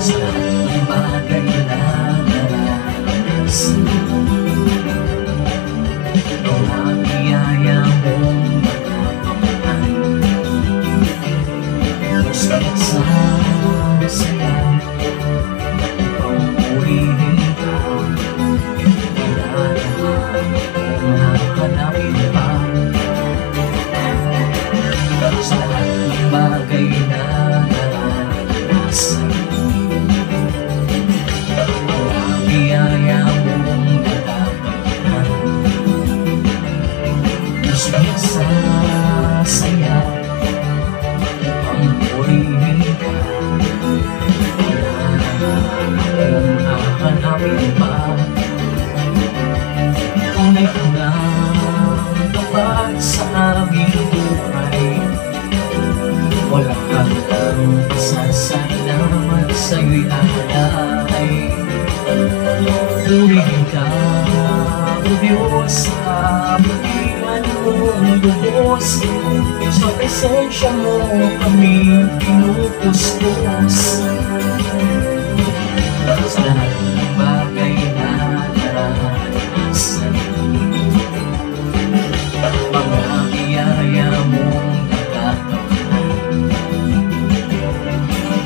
sa lahat ng bagay na naranasan. Mga biyaya mong natapakan, gusto nagsasaya upang purihin ka. Wala naman kung hahanapin pa sa lahat ng bagay na naranasan. Mga biyaya mong natapakan, gusto nagsasaya upang purihin ka. Wala naman kung hahanapin pa. Tunay ka nang tapat sa aming buhay, walang hanggang pasasalamat sa'yo'y alay. Purihin ka, O Diyos, sa kabutihan mong lubos. Sa presensya mo kami pinupuspos. Sa lahat ng bagay na naranasan, mga biyaya mong natapakan,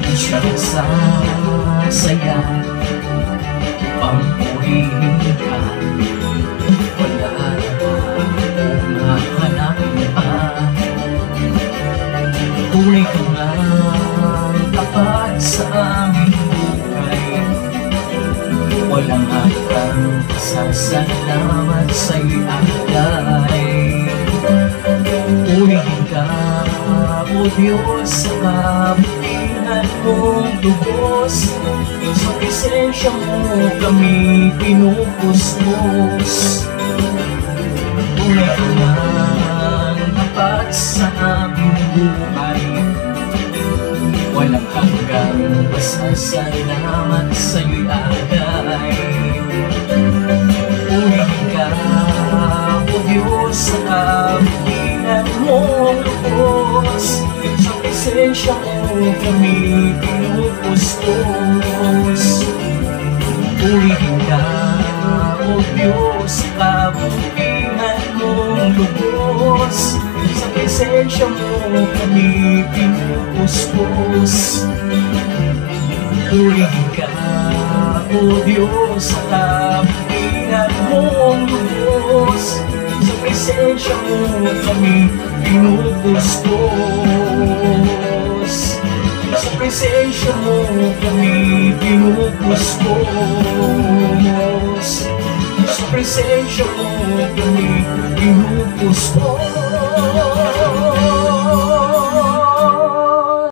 gusto nagsasaya upang purihin ka. Wala naman kung hahanapin pa. Tunay ka ngang tapat sa aming buhay, walang hanggang pasasalamat sa'yo'y alay. Purihin ka, O Diyos, sa kabutihan mong lubos. Sa presensya mo kami pinupuspos. Tunay ka ngang tapat sa aming buhay, walang hanggang pasasalamat sa'yo'y alay. Purihin ka, O Diyos, sa kabutihan mong lubos. Sa presensya mo kami pinupuspos. Purihin ka, O Diyos, sa kabutihan mong lubos. Sa presensya mo kami pinupuspos. Purihin ka, O Diyos, sa kabutihan mong lubos. Sa presensya mo kami pinupuspos. Sa presensya mo kami pinupuspos. Sa presensya mo kami pinupuspos.